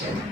Amen.